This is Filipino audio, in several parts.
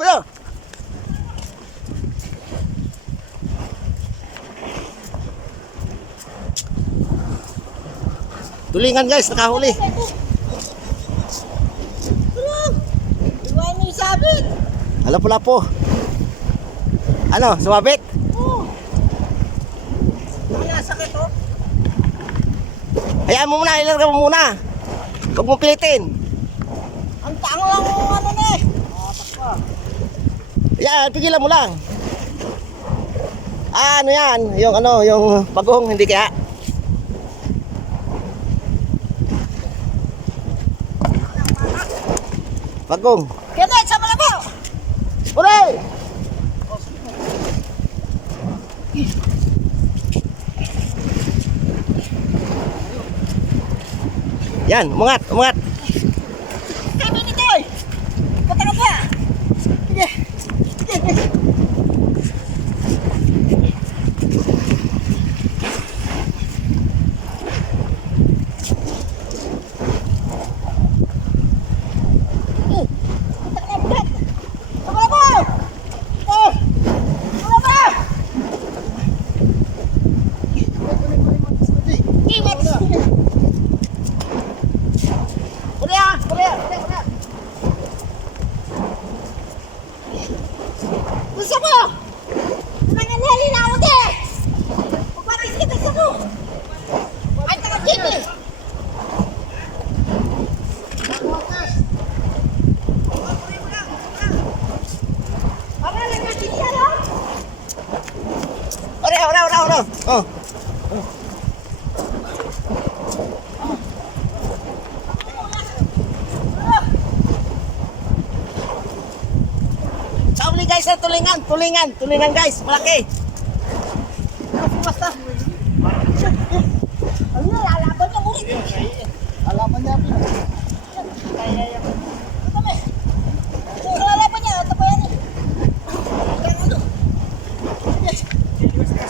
kuya. Tulingan guys, nakahuli. Iwan niyo sabit. Lapo-lapo. Ano, sumabit? Oo. Kaya sakit oh. Hayaan mo muna, ilarga mo muna. Huwag mong pilitin. Ang tango lang ng ano na eh. Takpa. Yan, pigilan mo lang. Ah, ano yan? Yung pagong, hindi kaya? Pagong. Kenneth, sama na po. Ure! Yan, umangat, umangat. Kami nito eh. Punta ka pa. Sige. Sige. Gusto mo? Nanganali na ako di! Pagpatis kita sa mo! Ay, taka-chiki! Para lang natin yan, ha? Ora. Oh. Sauli guys, tulingan guys, malaki. Basta! Ano na, lalaban niya ulit! Lalaban niya ulit! Ito kami! Ito lalaban niya, ito pa yan eh! Ito ano?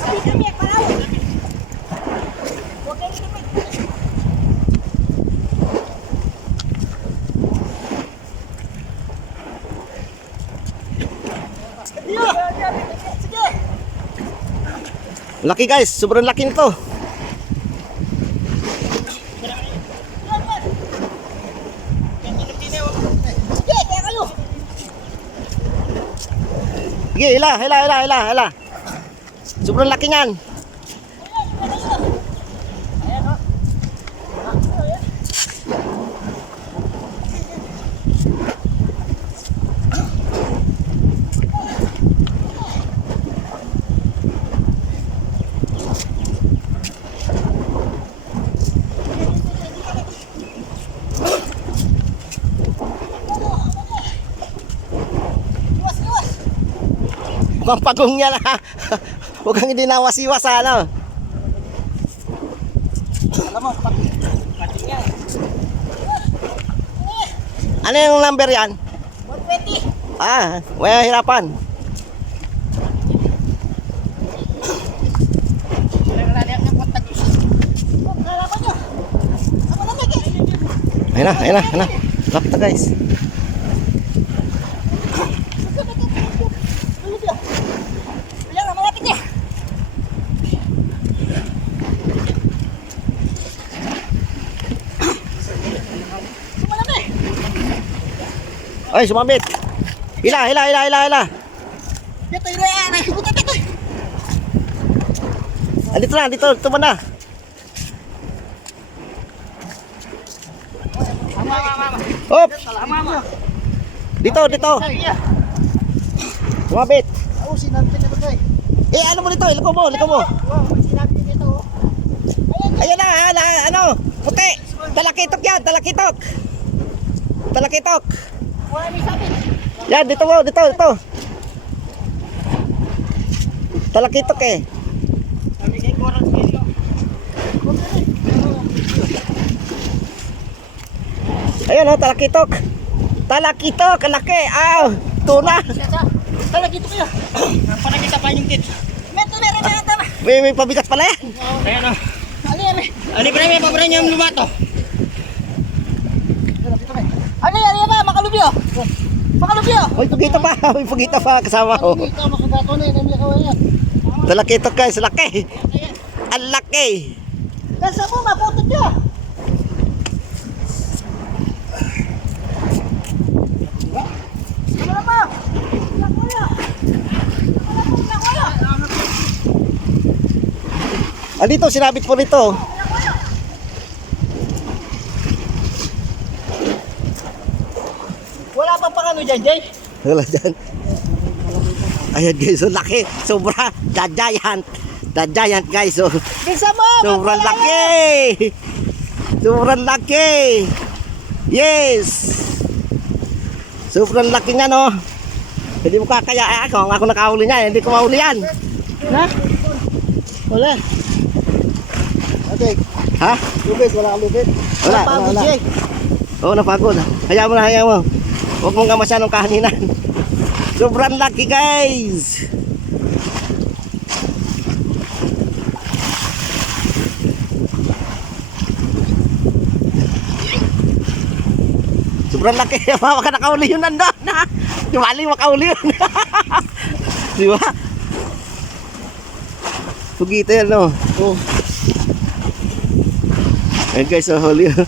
Sabi kami, paraw! Huwag kayo lumit! Sige! Laki guys, sobrang laki nito. Sige, kaya kayo! Sige, hila. Sobrang laki niyan. Mukhang pagong niya na. Huwag kang hindi nawasiwas sa ano. Alam mo, pating yan. Ano yung number yan? 120! Ah, wala hirapan. Lalaban niyo! Ako na lagi! Ayun na. Lapit na guys. Bilang na, malapit niya! Sumalami! Ay, sumambit. Hila. Dito yung raya, nahibutan dito! Dito banda. Hop! Dito. Sumabit. Oo, sinabi niya ba ito Eh, ano mo dito? Liko mo. Oo, sinabi niya dito. Ayun na, ano? Puti. Talakitok yan, talakitok. Wala may sabi. Yan, dito. Talakitok eh. Sabi kay Coral Kilo. Ayun oh, talakitok. Ang laki. Tuna. Talagito kayo. Panakita pa yung kit. Meron na yata ba? May pabigat pala yan. Ayan o. Ali. Ano pa rin, paboran niyo yung lumato. Ali ba? Makalubyo. Pakalubyo. May pugita pa. May pugita pa kasama ko. Ikaw makagato na yun. Yan. Talakitok guys, laki. Ang laki. Kasa mo, maputot nyo. Ano ba? Wala. Dito, sinabit po nito. Wala pa pang ano dyan, Jay? Wala dyan. Ayan guys, ang laki. Sobra. The giant. The giant guys. Oh. Kasa mo, Sobrang laki. Sobrang laki. Yes. Sobrang laki nga no. Hindi mo kakaya. Ako nakahuli niya. Hindi ko mahuli yan. Na? Wala. Ate, Ha? lubid. Wala kang lubid. Wala. Napagod, Jay. Oo, napagod. Hayaan mo na, hayaan mo. Huwag mong nga masyadong kahaниnan. Sobrang laki guys. Sobrang laki. Baka nakauli yun nandun. Di bali makauli yun. Di ba? Pugita yan no. Oh. Ayan guys, huli yun.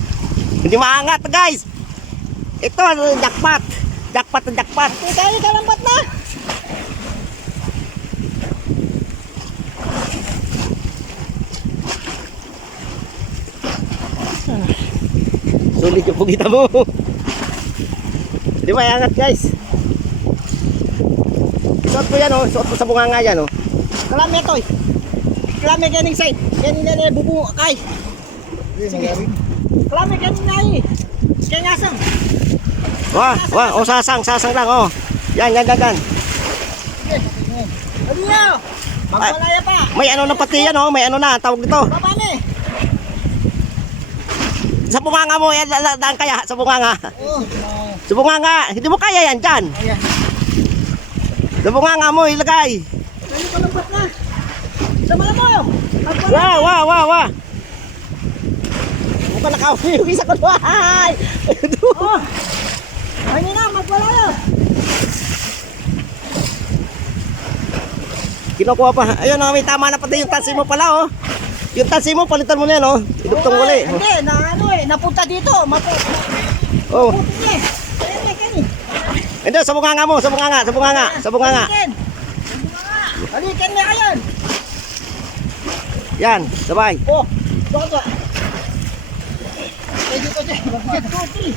Hindi maangat guys. Ito, jackpot. Jackpot na jackpot. Tayo kalambat na. Sulit yung pugita mo. Hindi maangat guys. Suot ko yan oh. Suot ko sa bunganga yan oh. Kalami ito eh. Kalami ganing side. Ganing na bubu kay. Sige. Kalami ganing na eh. Kaya ngasang. Wah, wah, oh sasang lang oh. Yan. Ano nyo? Magpalaya pa. May ano na pati yan oh. May ano na, tawag dito. Baba na eh. Sa bunganga mo, yan, daan kaya sa bunganga. Oh. Sa bunganga, hindi mo kaya yan dyan. Ayan. Sa bunganga mo, ilagay. Tayo kalambat na. Sama na mo yun. Magpalaya. Wah. Mukhang nakahuli yung isa ko. Ay! Oh. Ay na, magpalaya. Kinukuha pa. Ayun oh, may tama na pati yung tansi mo pala oh. Yung tansi mo, palitan mo na yan oh. Idugtong uli. Hindi, na ano eh. Napunta dito. Oh. Maputin eh. Ayan eh, kani. Hindi, sa bunganga mo, sa bunganga. Halikan. Halikan niya kayan. Yan, sabay. Oh, baka. Pwede ko dyan. 1, 2,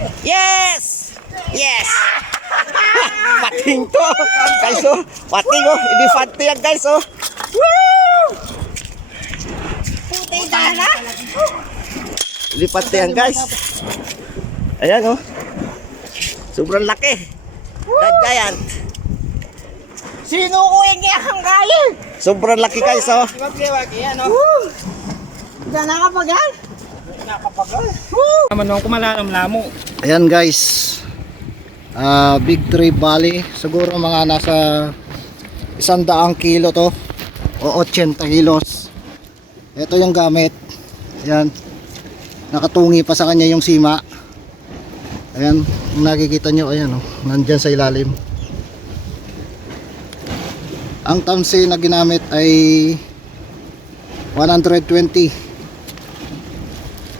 3. Yes! Yes! Pating to! Guys oh, pating oh. Hindi fante yan guys oh. Woo! Putay dala. Hindi fante yan guys. Ayan oh. Sobrang laki. The giant. Sino ko yung kayang kaya? Sobrang laki guys oh. Wagi, ano? Diyan nakapagal? Nakapagal. Naman nung kumalalam-lamo. Ayan guys, Big Tree Valley, siguro mga nasa 100 kilo to o 80 kilos. Ito yung gamit. Ayan, nakatungi pa sa kanya yung sima. Ayan, kung nakikita nyo, ayan oh, nandyan sa ilalim. Ang tansi na ginamit ay 120.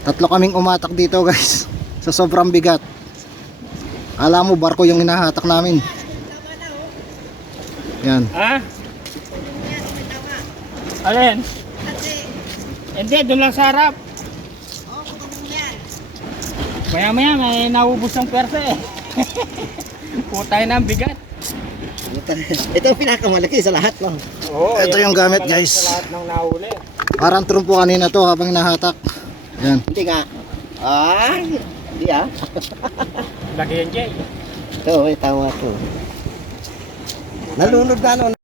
Tatlo kaming umatak dito guys sa sobrang bigat. Alam mo, barko yung hinahatak namin. Yan. Ha? Alin? Hindi, doon lang sa harap. Maya-maya may naubos ng persa eh. Putay na ang bigat. Ito yung pinakamalaki sa lahat no. Oo, Ito yung gamit, guys. Sa lahat ng nahuli. Parang trumpo kanina to habang hinahatak. Yan. Hindi nga. Hindi ah. Laki yan, Jay. Ito, may tawa to. Nalunod na ano.